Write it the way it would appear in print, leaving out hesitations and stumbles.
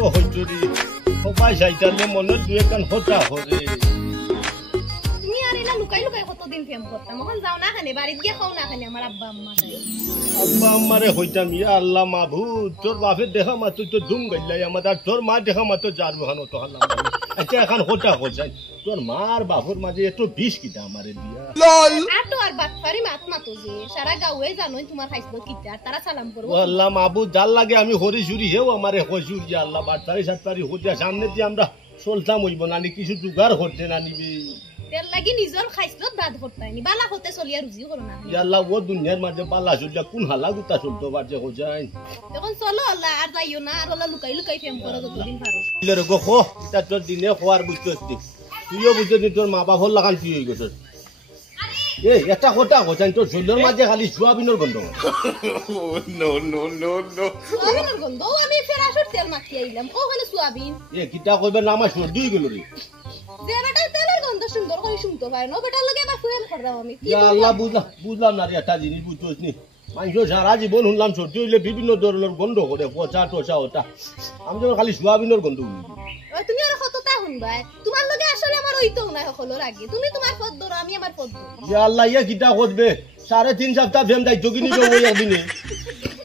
ও হইচুরি সবাই যাইতালে মনে দুই একখান হতা হরে তুমি আর এলা লুকাই লুকাই কতদিন ফেম করতাম এখন যাও না খানে বাড়িতে গিয়ে খাও না খানে আমার আব্বা আম্মা আব্বা আমারে হইতাম ইয়া আল্লাহ মাবুদ তোর বাপের দেখা মাত্র তো ধুম গেলাই আমাদের তোর মা দেখা মাত্র যার বহানো তো হাল্লাম আচ্ছা এখন হতা হচ্ছাই তোর মার বাপুর মাঝে এত বিষ কিটা আমারে দিয়া আর তো আর বাটপারি মাত মাতো যে সারা গাঁয়ে জানোই তোমার খাইছিল কিটা আর তারা সালাম করবো আল্লাহ মাবুদ যার লাগে আমি হরি চুরি হেও আমারে হইসুর ইয়া আল্লাহ বাটপারি সাতপারি হইয়া সামনে দিয়ে আমরা চলতাম হইব না কিছু জোগাড় করতে না নিবি তেল লাগি নিজর খাইছিল দাঁত করতাইনি বালা হতে চলিয়া রুজি করো না ইয়া আল্লাহ ও দুনিয়ার মাঝে বালা চলিয়া কোন হালা গুতা চলতো বাজে হইছাই তখন চলো আল্লাহ আর যাইও না আর আল্লাহ লুকাই লুকাই ফেম করো যতদিন পারো ইলে গো খো তা তোর দিনে খোয়ার বুঝছস তুইও বুঝছিস তোর মা বাবার লাগান তুই হয়ে গেছিস এই একটা কথা হইছাই তোর শরীরের মাঝে খালি সোয়াবিনের গন্ধ নো নো নো নো সোয়াবিনের গন্ধ আমি ফেরাসুর তেল মাখিয়ে আইলাম ওখানে সোয়াবিন এ কিটা কইবে না আমার সর্দি হয়ে গেল রে যে বেটা তেলের গন্ধ সুন্দর করে শুনতে পারে না বেটার লগে আবার ফেম করদাম আমি ইয়া আল্লাহ বুঝলাম না রে একটা জিনিস বুঝছস নি মানুষ সারা জীবন শুনলাম সর্দি হইলে বিভিন্ন ধরনের গন্ধ করে পচা টচা ওটা আমি যখন খালি সোয়াবিনের গন্ধ শুনি তুমি আর কতটা শুনবাই তোমার লগে আসলে আমার ওইতো না সকলের আগে তুমি তোমার পথ ধরো আমি আমার পথ ধরো ইয়া আল্লাহ ইয়া কিটা করবে 3.5 সপ্তাহ ফেম দায়িত্ব কিনি ওই একদিনে